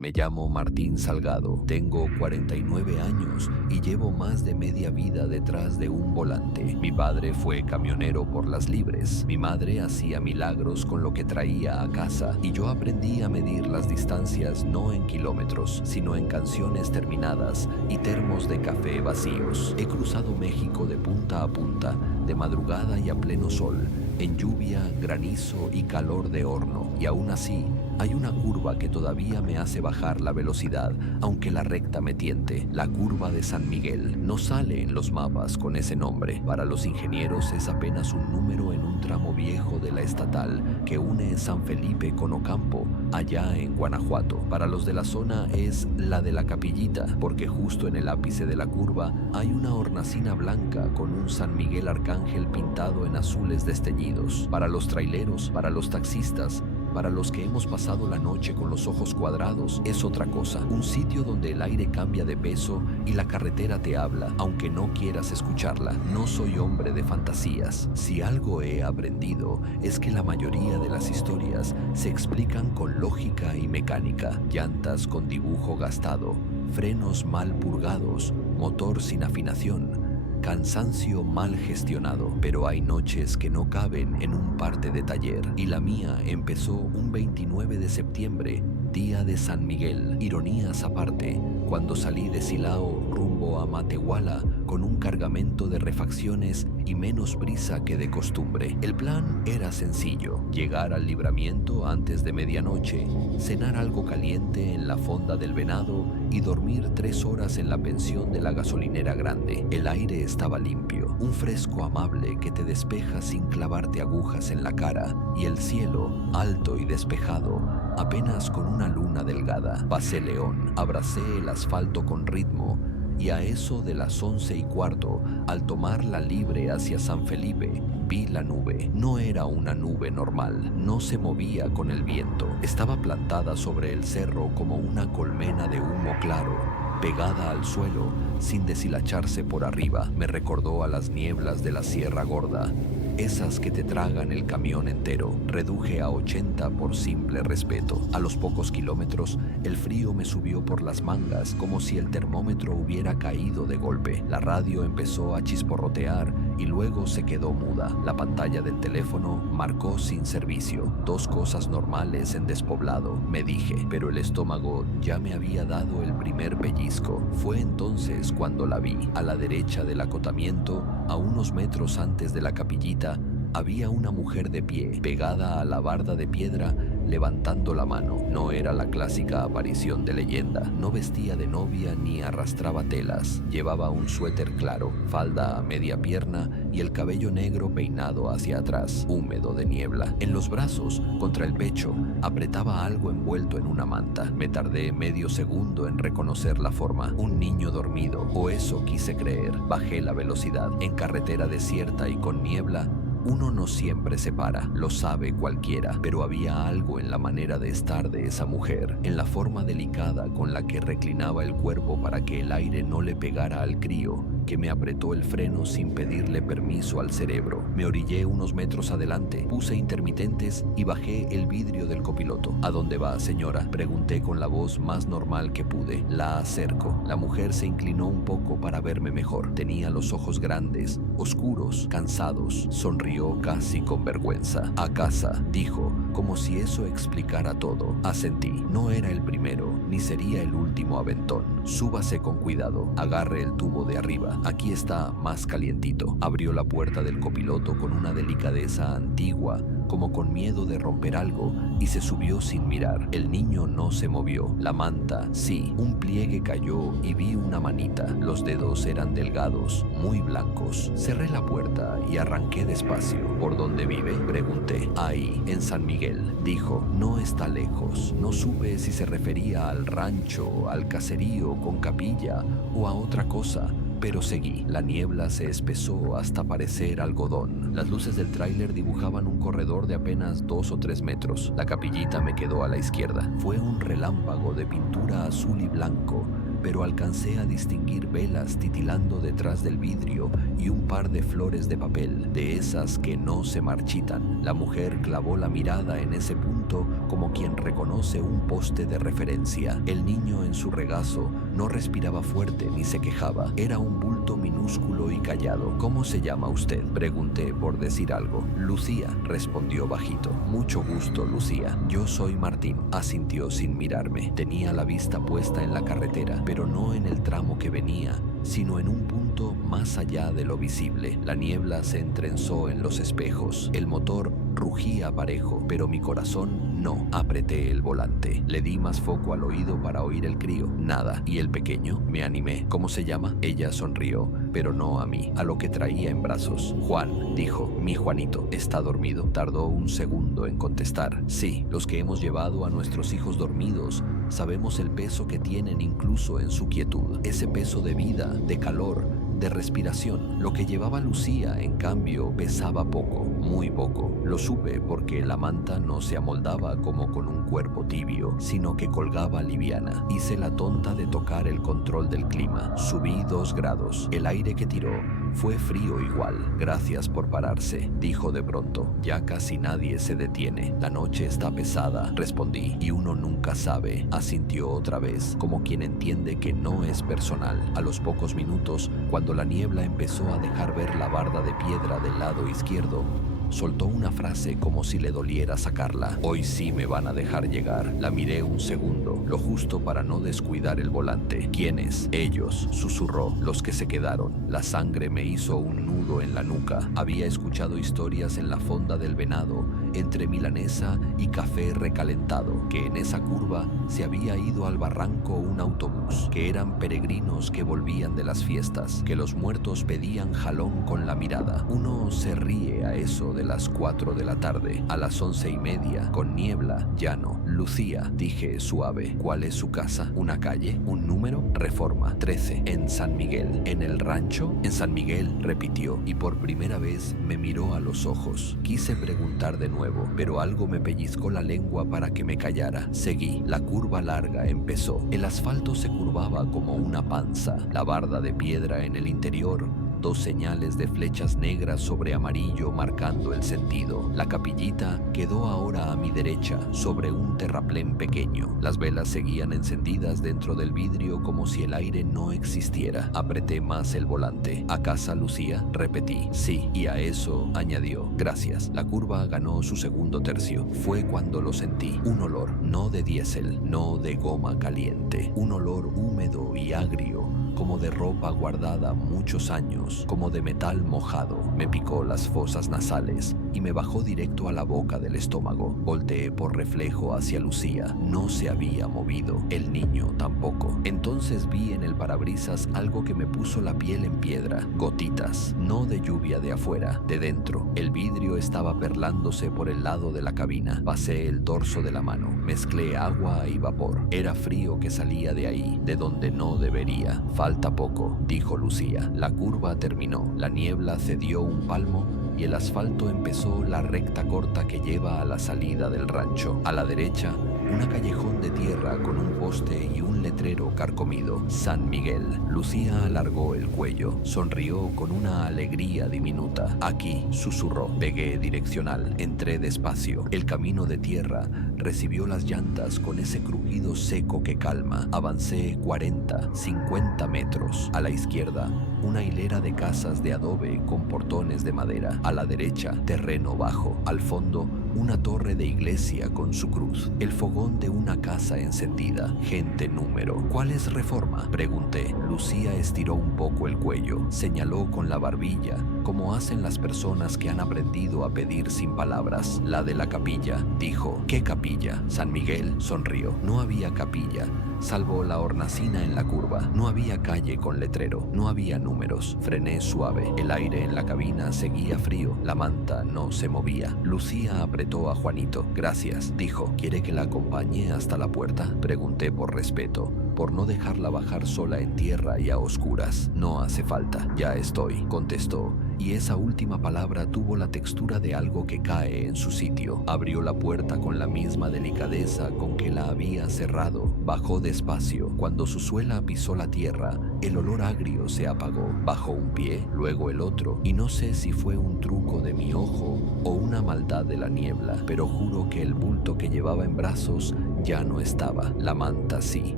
Me llamo Martín Salgado, tengo 49 años y llevo más de media vida detrás de un volante. Mi padre fue camionero por las libres, mi madre hacía milagros con lo que traía a casa y yo aprendí a medir las distancias no en kilómetros, sino en canciones terminadas y termos de café vacíos. He cruzado México de punta a punta, de madrugada y a pleno sol, en lluvia, granizo y calor de horno, y aún así, hay una curva que todavía me hace bajar la velocidad, aunque la recta me tiente. La curva de San Miguel no sale en los mapas con ese nombre. Para los ingenieros es apenas un número en un tramo viejo de la estatal que une San Felipe con Ocampo, allá en Guanajuato. Para los de la zona es la de la Capillita, porque justo en el ápice de la curva hay una hornacina blanca con un San Miguel Arcángel pintado en azules desteñidos. Para los traileros, para los taxistas, para los que hemos pasado la noche con los ojos cuadrados, es otra cosa. Un sitio donde el aire cambia de peso y la carretera te habla, aunque no quieras escucharla. No soy hombre de fantasías. Si algo he aprendido es que la mayoría de las historias se explican con lógica y mecánica. Llantas con dibujo gastado, frenos mal purgados, motor sin afinación, cansancio mal gestionado, pero hay noches que no caben en un parte de taller, y la mía empezó un 29 de septiembre, día de San Miguel. Ironías aparte, cuando salí de Silao rumbo a Matehuala con un cargamento de refacciones y menos prisa que de costumbre. El plan era sencillo: llegar al Libramiento antes de medianoche, cenar algo caliente en la Fonda del Venado y dormir 3 horas en la pensión de la gasolinera grande. El aire estaba limpio, un fresco amable que te despeja sin clavarte agujas en la cara, y el cielo, alto y despejado, apenas con una luna delgada. Pasé León, abracé el asfalto con ritmo, y a eso de las 11:15, al tomar la libre hacia San Felipe, vi la nube. No era una nube normal, no se movía con el viento. Estaba plantada sobre el cerro como una colmena de humo claro, pegada al suelo, sin deshilacharse por arriba. Me recordó a las nieblas de la Sierra Gorda, esas que te tragan el camión entero. Reduje a 80 por simple respeto. A los pocos kilómetros, el frío me subió por las mangas como si el termómetro hubiera caído de golpe. La radio empezó a chisporrotear y luego se quedó muda. La pantalla del teléfono marcó sin servicio. 2 cosas normales en despoblado, me dije, pero el estómago ya me había dado el primer pellizco. Fue entonces cuando la vi. A la derecha del acotamiento, a unos metros antes de la Capillita, había una mujer de pie, pegada a la barda de piedra, levantando la mano. No era la clásica aparición de leyenda. No vestía de novia ni arrastraba telas. Llevaba un suéter claro, falda a media pierna y el cabello negro peinado hacia atrás, húmedo de niebla. En los brazos, contra el pecho, apretaba algo envuelto en una manta. Me tardé medio segundo en reconocer la forma. Un niño dormido, o eso quise creer. Bajé la velocidad. En carretera desierta y con niebla, uno no siempre se para, lo sabe cualquiera, pero había algo en la manera de estar de esa mujer, en la forma delicada con la que reclinaba el cuerpo para que el aire no le pegara al crío, que me apretó el freno sin pedirle permiso al cerebro. Me orillé unos metros adelante, puse intermitentes y bajé el vidrio del copiloto. ¿A dónde va, señora?, pregunté con la voz más normal que pude. La acerco. La mujer se inclinó un poco para verme mejor. Tenía los ojos grandes, oscuros, cansados. Sonrió casi con vergüenza. A casa, dijo, como si eso explicara todo. Asentí. No era el primero, ni sería el último aventón. Súbase con cuidado. Agarre el tubo de arriba. Aquí está más calientito. Abrió la puerta del copiloto con una delicadeza antigua, como con miedo de romper algo, y se subió sin mirar. El niño no se movió. La manta, sí. Un pliegue cayó y vi una manita. Los dedos eran delgados, muy blancos. Cerré la puerta y arranqué despacio. ¿Por dónde vive?, pregunté. Ahí, en San Miguel, dijo. No está lejos. No supe si se refería al rancho, al caserío con capilla o a otra cosa, pero seguí. La niebla se espesó hasta parecer algodón. Las luces del tráiler dibujaban un corredor de apenas 2 o 3 metros. La Capillita me quedó a la izquierda. Fue un relámpago de pintura azul y blanco, pero alcancé a distinguir velas titilando detrás del vidrio y un par de flores de papel, de esas que no se marchitan. La mujer clavó la mirada en ese punto como quien reconoce un poste de referencia. El niño en su regazo no respiraba fuerte ni se quejaba. Era un bulto minúsculo y callado. ¿Cómo se llama usted?, pregunté por decir algo. Lucía, respondió bajito. Mucho gusto, Lucía. Yo soy Martín, asintió sin mirarme. Tenía la vista puesta en la carretera, pero no en el tramo que venía, sino en un punto más allá de lo visible. La niebla se entrenzó en los espejos. El motor rugía parejo, pero mi corazón no. Apreté el volante. Le di más foco al oído para oír el crío. Nada. ¿Y el pequeño? Me animé. ¿Cómo se llama? Ella sonrió, pero no a mí, a lo que traía en brazos. Juan, dijo. Mi Juanito. ¿Está dormido? Tardó un segundo en contestar. Sí, los que hemos llevado a nuestros hijos dormidos sabemos el peso que tienen incluso en su quietud. Ese peso de vida, de calor, de respiración. Lo que llevaba Lucía, en cambio, pesaba poco, muy poco. Lo supe porque la manta no se amoldaba como con un cuerpo tibio, sino que colgaba liviana. Hice la tonta de tocar el control del clima. Subí 2 grados. El aire que tiró fue frío igual. Gracias por pararse, dijo de pronto. Ya casi nadie se detiene. La noche está pesada, respondí, y uno nunca sabe. Asintió otra vez, como quien entiende que no es personal. A los pocos minutos, cuando la niebla empezó a dejar ver la barda de piedra del lado izquierdo, soltó una frase como si le doliera sacarla. Hoy sí me van a dejar llegar. La miré un segundo, lo justo para no descuidar el volante. ¿Quiénes? Ellos, susurró, los que se quedaron. La sangre me hizo un nudo en la nuca. Había escuchado historias en la fonda del Venado, entre milanesa y café recalentado, que en esa curva se había ido al barranco un autobús, que eran peregrinos que volvían de las fiestas, que los muertos pedían jalón con la mirada. Uno se ríe a eso de las 4 de la tarde. A las 11:30, con niebla, llano. Lucía, dije suave. ¿Cuál es su casa? ¿Una calle? ¿Un número? Reforma 13, en San Miguel. ¿En el rancho? En San Miguel, repitió, y por primera vez me miró a los ojos. Quise preguntar de nuevo, pero algo me pellizcó la lengua para que me callara. Seguí. La curva larga empezó. El asfalto se curvaba como una panza. La barda de piedra en el interior, 2 señales de flechas negras sobre amarillo marcando el sentido. La capillita quedó ahora a mi derecha, sobre un terraplén pequeño. Las velas seguían encendidas dentro del vidrio como si el aire no existiera. Apreté más el volante. ¿A casa, Lucía?, repetí. Sí, y a eso añadió. Gracias. La curva ganó su segundo tercio. Fue cuando lo sentí. Un olor, no de diésel, no de goma caliente. Un olor húmedo y agrio, como de ropa guardada muchos años, como de metal mojado. Me picó las fosas nasales y me bajó directo a la boca del estómago. Volteé por reflejo hacia Lucía. No se había movido. El niño tampoco. Entonces vi en el parabrisas algo que me puso la piel en piedra. Gotitas, no de lluvia de afuera, de dentro. El vidrio estaba perlándose por el lado de la cabina. Pasé el dorso de la mano. Mezclé agua y vapor. Era frío que salía de ahí, de donde no debería. Falta poco, dijo Lucía. La curva terminó. La niebla cedió un palmo y el asfalto empezó la recta corta que lleva a la salida del rancho. A la derecha, una callejón de tierra con un poste y un letrero carcomido. San Miguel. Lucía alargó el cuello. Sonrió con una alegría diminuta. Aquí, susurró. Pegué direccional. Entré despacio. El camino de tierra recibió las llantas con ese crujido seco que calma. Avancé 40, 50 metros. A la izquierda, una hilera de casas de adobe con portones de madera. A la derecha, terreno bajo. Al fondo, una torre de iglesia con su cruz. El fogón de una casa encendida. Gente número. ¿Cuál es Reforma?, pregunté. Lucía estiró un poco el cuello. Señaló con la barbilla, como hacen las personas que han aprendido a pedir sin palabras. La de la capilla, dijo. ¿Qué capilla? San Miguel, sonrió. No había capilla, salvo la hornacina en la curva. No había calle con letrero. No había números. Frené suave. El aire en la cabina seguía frío. La manta no se movía. Lucía apretó a Juanito. Gracias, dijo. ¿Quiere que la acompañe hasta la puerta?, pregunté por respeto, por no dejarla bajar sola en tierra y a oscuras. No hace falta, ya estoy, contestó, y esa última palabra tuvo la textura de algo que cae en su sitio. Abrió la puerta con la misma delicadeza con que la había cerrado. Bajó despacio. Cuando su suela pisó la tierra, el olor agrio se apagó. Bajó un pie, luego el otro, y no sé si fue un truco de mi ojo o una maldad de la niebla, pero juro que el bulto que llevaba en brazos ya no estaba. La manta sí,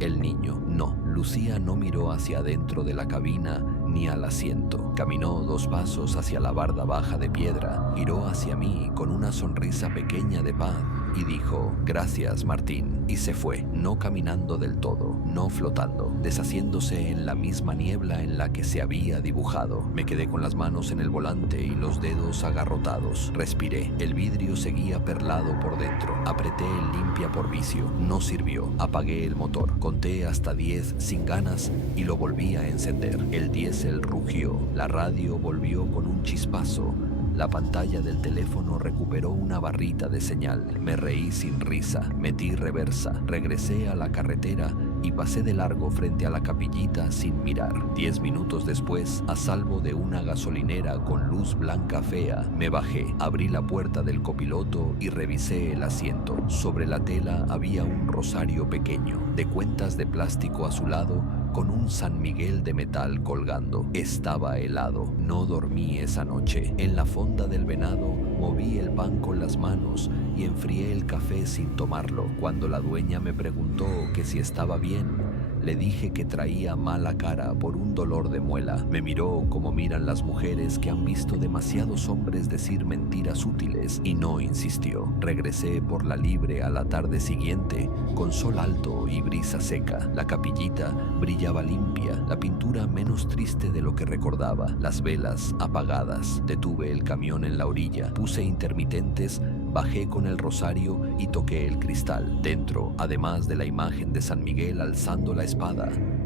el niño no. Lucía no miró hacia adentro de la cabina ni al asiento. Caminó 2 pasos hacia la barda baja de piedra, giró hacia mí con una sonrisa pequeña de paz y dijo: «Gracias, Martín», y se fue, no caminando del todo, no flotando, deshaciéndose en la misma niebla en la que se había dibujado. Me quedé con las manos en el volante y los dedos agarrotados. Respiré. El vidrio seguía perlado por dentro. Apreté el limpia por vicio. No sirvió. Apagué el motor. Conté hasta 10 sin ganas y lo volví a encender. El diésel rugió. La radio volvió con un chispazo. La pantalla del teléfono recuperó una barrita de señal. Me reí sin risa, metí reversa, regresé a la carretera y pasé de largo frente a la capillita sin mirar. 10 minutos después, a salvo de una gasolinera con luz blanca fea, me bajé, abrí la puerta del copiloto y revisé el asiento. Sobre la tela había un rosario pequeño, de cuentas de plástico azulado, con un San Miguel de metal colgando. Estaba helado. No dormí esa noche. En la fonda del Venado moví el pan con las manos y enfrié el café sin tomarlo. Cuando la dueña me preguntó que si estaba bien, le dije que traía mala cara por un dolor de muela. Me miró como miran las mujeres que han visto demasiados hombres decir mentiras útiles y no insistió. Regresé por la libre a la tarde siguiente con sol alto y brisa seca. La capillita brillaba limpia, la pintura menos triste de lo que recordaba, las velas apagadas. Detuve el camión en la orilla, puse intermitentes, bajé con el rosario y toqué el cristal. Dentro, además de la imagen de San Miguel alzando la espada,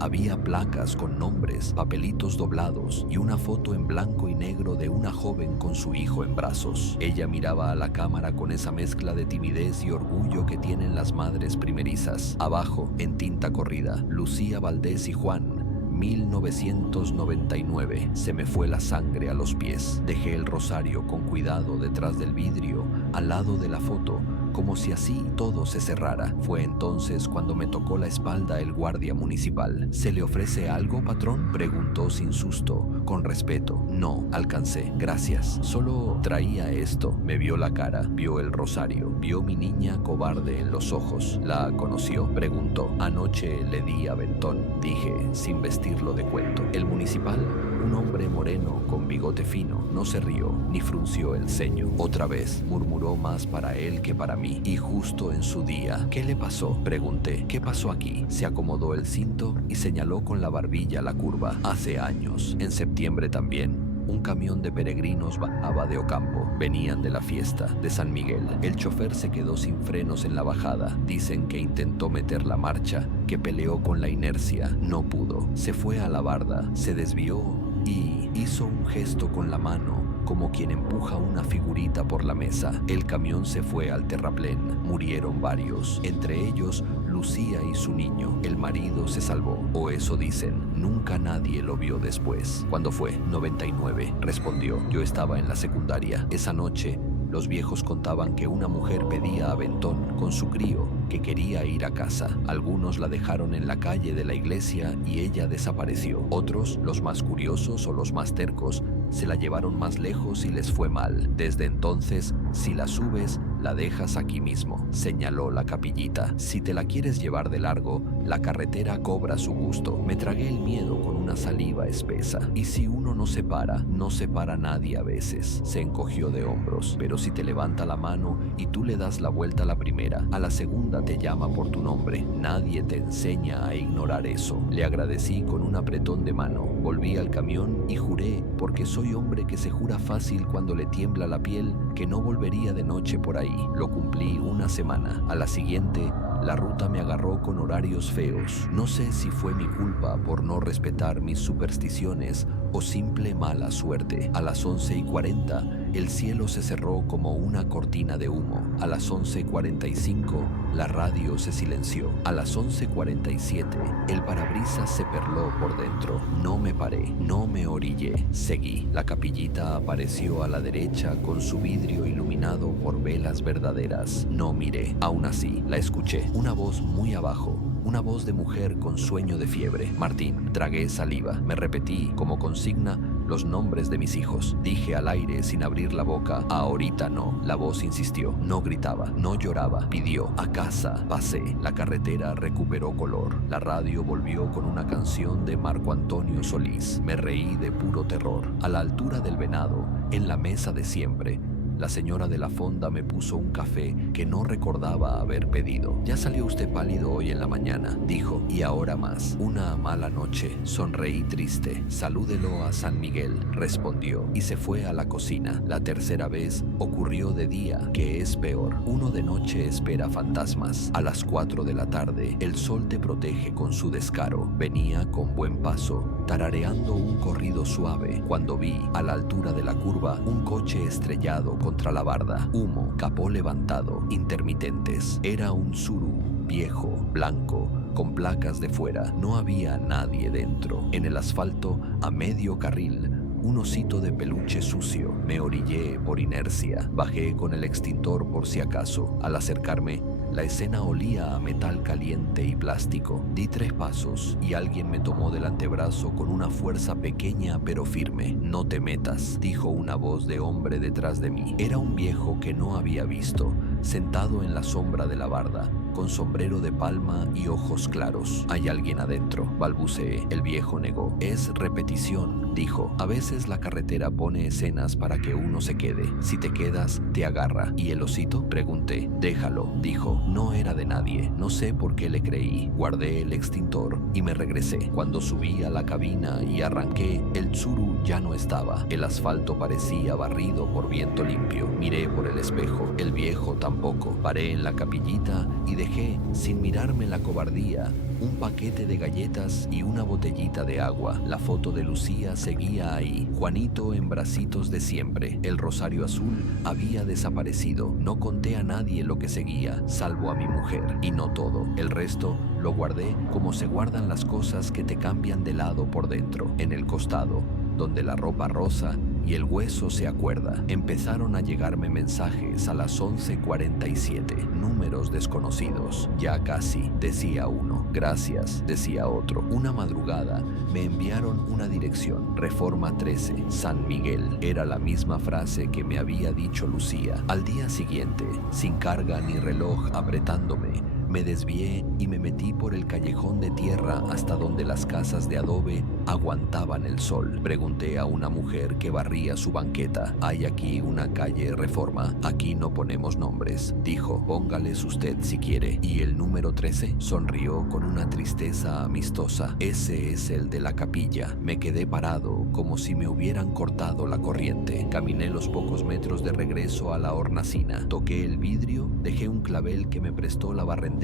había placas con nombres, papelitos doblados y una foto en blanco y negro de una joven con su hijo en brazos. Ella miraba a la cámara con esa mezcla de timidez y orgullo que tienen las madres primerizas. Abajo, en tinta corrida, Lucía Valdés y Juan, 1999. Se me fue la sangre a los pies. Dejé el rosario con cuidado detrás del vidrio, al lado de la foto, como si así todo se cerrara. Fue entonces cuando me tocó la espalda el guardia municipal. «¿Se le ofrece algo, patrón?», preguntó sin susto, con respeto. «No, alcancé, gracias. Solo traía esto». Me vio la cara, vio el rosario, vio mi niña cobarde en los ojos. «¿La conoció?», preguntó. «Anoche le di aventón», dije, sin vestirlo de cuento. El municipal, un hombre moreno con bigote fino, no se rió ni frunció el ceño. Otra vez murmuró más para él que para mí, y justo en su día. «¿Qué le pasó?», pregunté. «¿Qué pasó aquí?». Se acomodó el cinto y señaló con la barbilla la curva. «Hace años, en septiembre también, un camión de peregrinos bajaba de Ocampo. Venían de la fiesta de San Miguel. El chofer se quedó sin frenos en la bajada. Dicen que intentó meter la marcha, que peleó con la inercia. No pudo. Se fue a la barda, se desvió y hizo un gesto con la mano, como quien empuja una figurita por la mesa. El camión se fue al terraplén. Murieron varios, entre ellos Lucía y su niño. El marido se salvó, o eso dicen. Nunca nadie lo vio después». «¿Cuándo fue?». «99», respondió. «Yo estaba en la secundaria. Esa noche, los viejos contaban que una mujer pedía aventón con su crío, que quería ir a casa. Algunos la dejaron en la calle de la iglesia y ella desapareció. Otros, los más curiosos o los más tercos, se la llevaron más lejos y les fue mal. Desde entonces, si la subes, la dejas aquí mismo», señaló la capillita. «Si te la quieres llevar de largo, la carretera cobra su gusto». Me tragué el miedo con una saliva espesa. «Y si uno no se para nadie a veces». Se encogió de hombros. «Pero si te levanta la mano y tú le das la vuelta a la primera, a la segunda te llama por tu nombre. Nadie te enseña a ignorar eso». Le agradecí con un apretón de mano. Volví al camión y juré, porque soy hombre que se jura fácil cuando le tiembla la piel, que no volvería de noche por ahí. Lo cumplí una semana. A la siguiente La ruta me agarró con horarios feos. No sé si fue mi culpa por no respetar mis supersticiones o simple mala suerte. A las 11:40, el cielo se cerró como una cortina de humo. A las 11:45, la radio se silenció. A las 11:47, el parabrisas se perló por dentro. No me paré, no me orillé, seguí. La capillita apareció a la derecha con su vidrio iluminado por velas verdaderas. No miré. Aún así, la escuché. Una voz muy abajo. Una voz de mujer con sueño de fiebre. Martín. Tragué saliva. Me repetí, como consigna, los nombres de mis hijos. Dije al aire sin abrir la boca: ahorita no. La voz insistió. No gritaba, no lloraba. Pidió: a casa. Pasé. La carretera recuperó color. La radio volvió con una canción de Marco Antonio Solís. Me reí de puro terror. A la altura del Venado, en la mesa de siempre, la señora de la fonda me puso un café que no recordaba haber pedido. Ya salió usted pálido hoy en la mañana, dijo, y ahora más. Una mala noche. Sonreí triste. Salúdelo a San Miguel, respondió, y se fue a la cocina. La tercera vez ocurrió de día, que es peor. Uno de noche espera fantasmas. A las 4 de la tarde, el sol te protege con su descaro. Venía con buen paso, tarareando un corrido suave, cuando vi, a la altura de la curva, un coche estrellado contra la barda. Humo, capó levantado, intermitentes. Era un Tsuru, viejo, blanco, con placas de fuera. No había nadie dentro. En el asfalto, a medio carril, un osito de peluche sucio. Me orillé por inercia. Bajé con el extintor por si acaso. Al acercarme, la escena olía a metal caliente y plástico. Di 3 pasos y alguien me tomó del antebrazo con una fuerza pequeña pero firme. No te metas, dijo una voz de hombre detrás de mí. Era un viejo que no había visto, sentado en la sombra de la barda, con sombrero de palma y ojos claros. Hay alguien adentro, balbuceé. El viejo negó. Es repetición, dijo. A veces la carretera pone escenas para que uno se quede. Si te quedas, te agarra. ¿Y el osito? Pregunté. Déjalo, dijo. No era de nadie. No sé por qué le creí. Guardé el extintor y me regresé. Cuando subí a la cabina y arranqué, el Tsuru ya no estaba. El asfalto parecía barrido por viento limpio. Miré por el espejo. El viejo tampoco. Paré en la capillita y dejé, sin mirarme la cobardía, un paquete de galletas y una botellita de agua. La foto de Lucía seguía ahí. Juanito en bracitos de siempre. El rosario azul había desaparecido. No conté a nadie lo que seguía, salvo a mi mujer. Y no todo. El resto lo guardé como se guardan las cosas que te cambian de lado por dentro. En el costado, donde la ropa rosa y el hueso se acuerda. Empezaron a llegarme mensajes a las 11:47. Números desconocidos. Ya casi, decía uno. Gracias, decía otro. Una madrugada me enviaron una dirección. Reforma 13, San Miguel. Era la misma frase que me había dicho Lucía. Al día siguiente, sin carga ni reloj apretándome, me desvié y me metí por el callejón de tierra hasta donde las casas de adobe aguantaban el sol. Pregunté a una mujer que barría su banqueta. Hay aquí una calle Reforma. Aquí no ponemos nombres. Dijo, póngales usted si quiere. ¿Y el número 13? Sonrió con una tristeza amistosa. Ese es el de la capilla. Me quedé parado como si me hubieran cortado la corriente. Caminé los pocos metros de regreso a la hornacina. Toqué el vidrio, dejé un clavel que me prestó la barrendera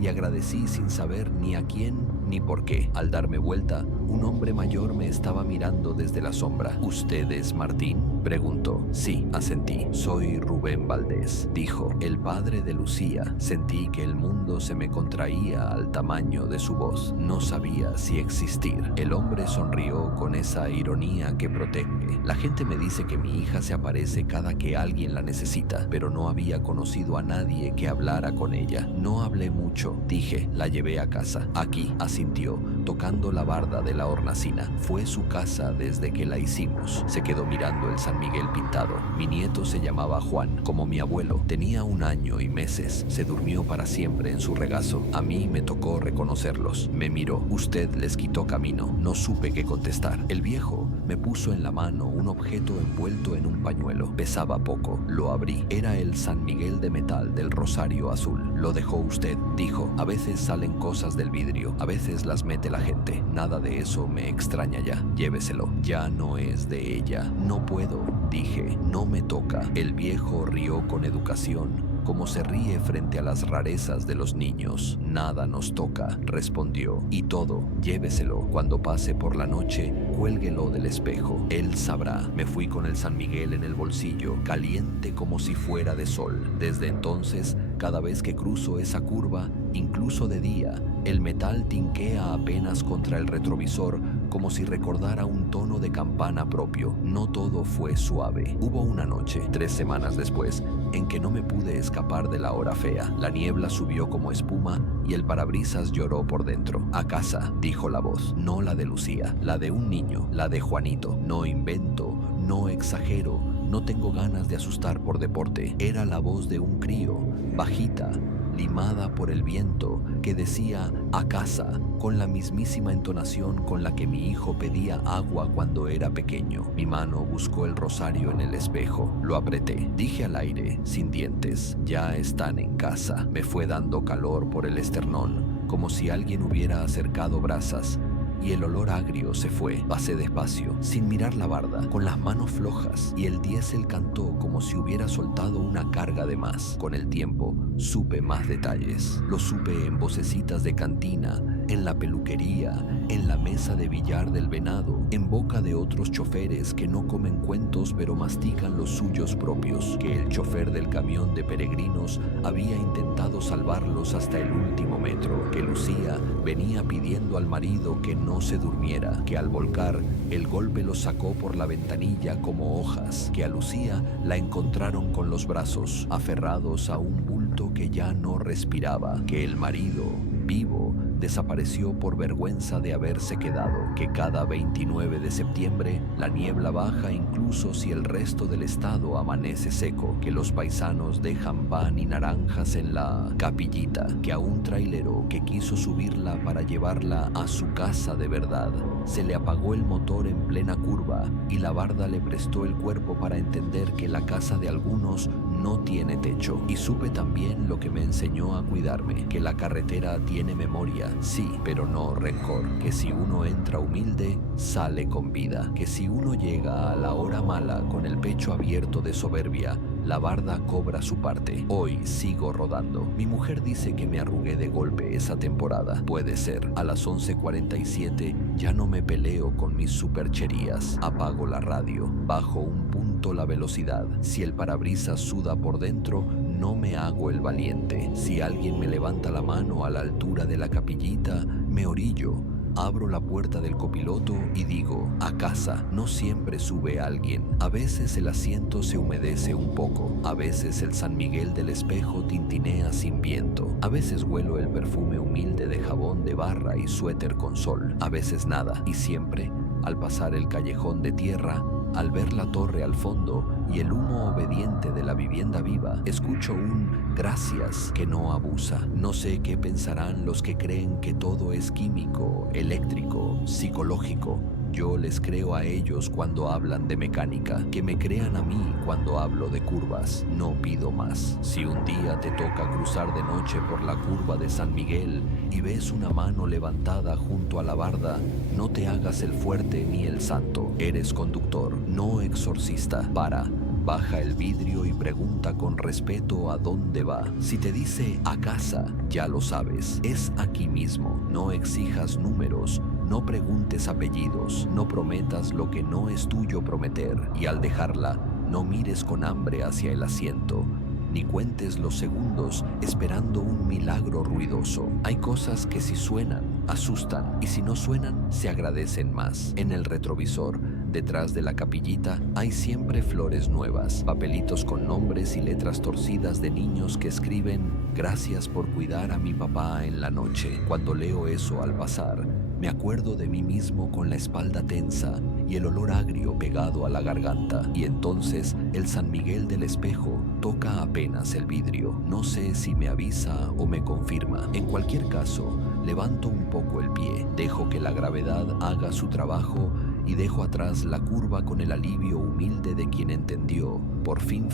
y agradecí sin saber ni a quién ni por qué. Al darme vuelta, un hombre mayor me estaba mirando desde la sombra. ¿Usted es Martín?, preguntó. Sí, asentí. Soy Rubén Valdés, dijo. El padre de Lucía. Sentí que el mundo se me contraía al tamaño de su voz. No sabía si existir. El hombre sonrió con esa ironía que protege. La gente me dice que mi hija se aparece cada que alguien la necesita, pero no había conocido a nadie que hablara con ella. No hablé mucho, dije. La llevé a casa. Aquí, asintió, tocando la barda de la hornacina. Fue su casa desde que la hicimos. Se quedó mirando el San Miguel pintado. Mi nieto se llamaba Juan, como mi abuelo. Tenía 1 año y meses. Se durmió para siempre en su regazo. A mí me tocó reconocerlos. Me miró. Usted les quitó camino. No supe qué contestar. El viejo me puso en la mano un objeto envuelto en un pañuelo. Pesaba poco. Lo abrí. Era el San Miguel de metal del rosario azul. Lo dejó usted, dijo. A veces salen cosas del vidrio. A veces las mete la gente. Nada de eso me extraña ya. Lléveselo. Ya no es de ella. No puedo, dije. No me toca. El viejo rió con educación, como se ríe frente a las rarezas de los niños. Nada nos toca, respondió, y todo, lléveselo. Cuando pase por la noche, cuélguelo del espejo. Él sabrá. Me fui con el San Miguel en el bolsillo, caliente como si fuera de sol. Desde entonces, cada vez que cruzo esa curva, incluso de día, el metal tinquea apenas contra el retrovisor como si recordara un tono de campana propio. No todo fue suave. Hubo una noche, 3 semanas después, en que no me pude escapar de la hora fea. La niebla subió como espuma y el parabrisas lloró por dentro. A casa, dijo la voz, no la de Lucía, la de un niño, la de Juanito. No invento, no exagero, no tengo ganas de asustar por deporte. Era la voz de un crío, bajita, limada por el viento, que decía a casa, con la mismísima entonación con la que mi hijo pedía agua cuando era pequeño. Mi mano buscó el rosario en el espejo, lo apreté, dije al aire, sin dientes, ya están en casa. Me fue dando calor por el esternón, como si alguien hubiera acercado brasas, y el olor agrio se fue. Pasé despacio, sin mirar la barda, con las manos flojas, y el diésel cantó como si hubiera soltado una carga de más. Con el tiempo, supe más detalles. Lo supe en vocecitas de cantina, en la peluquería, en la mesa de billar del Venado, en boca de otros choferes que no comen cuentos pero mastican los suyos propios, que el chofer del camión de peregrinos había intentado salvarlos hasta el último metro, que Lucía venía pidiendo al marido que no se durmiera, que al volcar el golpe los sacó por la ventanilla como hojas, que a Lucía la encontraron con los brazos aferrados a un bulto que ya no respiraba, que el marido, vivo, desapareció por vergüenza de haberse quedado, que cada 29 de septiembre la niebla baja incluso si el resto del estado amanece seco, que los paisanos dejan pan y naranjas en la capillita, que a un trailero que quiso subirla para llevarla a su casa de verdad, se le apagó el motor en plena curva y la barda le prestó el cuerpo para entender que la casa de algunos no tiene techo. Y supe también lo que me enseñó a cuidarme, que la carretera tiene memoria, sí, pero no rencor, que si uno entra humilde, sale con vida, que si uno llega a la hora mala con el pecho abierto de soberbia, la barda cobra su parte. Hoy sigo rodando. Mi mujer dice que me arrugué de golpe esa temporada. Puede ser. A las 11:47 ya no me peleo con mis supercherías. Apago la radio. Bajo un punto la velocidad. Si el parabrisas suda por dentro, no me hago el valiente. Si alguien me levanta la mano a la altura de la capillita, me orillo. Abro la puerta del copiloto y digo, a casa. No siempre sube alguien. A veces el asiento se humedece un poco. A veces el San Miguel del espejo tintinea sin viento. A veces huelo el perfume humilde de jabón de barra y suéter con sol. A veces nada. Y siempre, al pasar el callejón de tierra, al ver la torre al fondo y el humo obediente de la vivienda viva, escucho un gracias que no abusa. No sé qué pensarán los que creen que todo es químico, eléctrico, psicológico. Yo les creo a ellos cuando hablan de mecánica, que me crean a mí cuando hablo de curvas. No pido más. Si un día te toca cruzar de noche por la curva de San Miguel y ves una mano levantada junto a la barda, no te hagas el fuerte ni el santo. Eres conductor, no exorcista. Para. Baja el vidrio y pregunta con respeto a dónde va. Si te dice a casa, ya lo sabes, es aquí mismo. No exijas números, no preguntes apellidos, no prometas lo que no es tuyo prometer. Y al dejarla, no mires con hambre hacia el asiento, ni cuentes los segundos esperando un milagro ruidoso. Hay cosas que si suenan, asustan, y si no suenan, se agradecen más. En el retrovisor, detrás de la capillita, hay siempre flores nuevas, papelitos con nombres y letras torcidas de niños que escriben «Gracias por cuidar a mi papá en la noche». Cuando leo eso al pasar, me acuerdo de mí mismo con la espalda tensa y el olor agrio pegado a la garganta. Y entonces el San Miguel del espejo toca apenas el vidrio. No sé si me avisa o me confirma. En cualquier caso, levanto un poco el pie, dejo que la gravedad haga su trabajo y dejo atrás la curva con el alivio humilde de quien entendió, por fin,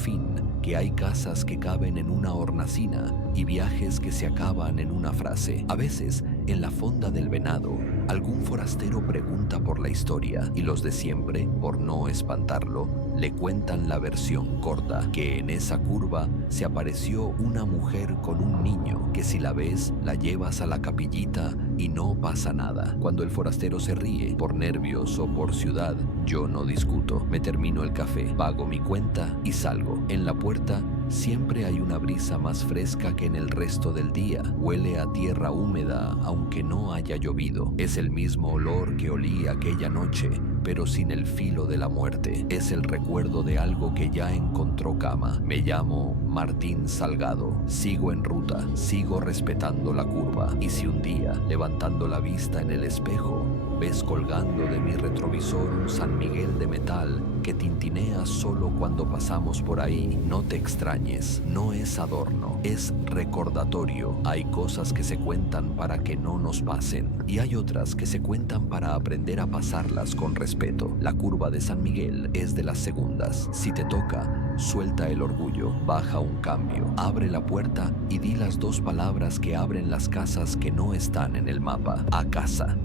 que hay casas que caben en una hornacina y viajes que se acaban en una frase. A veces En la Fonda del Venado, algún forastero pregunta por la historia y los de siempre, por no espantarlo, le cuentan la versión corta, que en esa curva se apareció una mujer con un niño, que si la ves, la llevas a la capillita y no pasa nada. Cuando el forastero se ríe, por nervios o por ciudad, yo no discuto. Me termino el café, pago mi cuenta y salgo. En la puerta siempre hay una brisa más fresca que en el resto del día. Huele a tierra húmeda, aunque no haya llovido. Es el mismo olor que olí aquella noche, pero sin el filo de la muerte. Es el recuerdo de algo que ya encontró cama. Me llamo Martín Salgado. Sigo en ruta, sigo respetando la curva. Y si un día, levantando la vista en el espejo, ves colgando de mi retrovisor un San Miguel de metal que tintinea solo cuando pasamos por ahí, no te extrañes, no es adorno, es recordatorio. Hay cosas que se cuentan para que no nos pasen y hay otras que se cuentan para aprender a pasarlas con respeto. La curva de San Miguel es de las segundas. Si te toca, suelta el orgullo, baja un cambio, abre la puerta y di las dos palabras que abren las casas que no están en el mapa: a casa.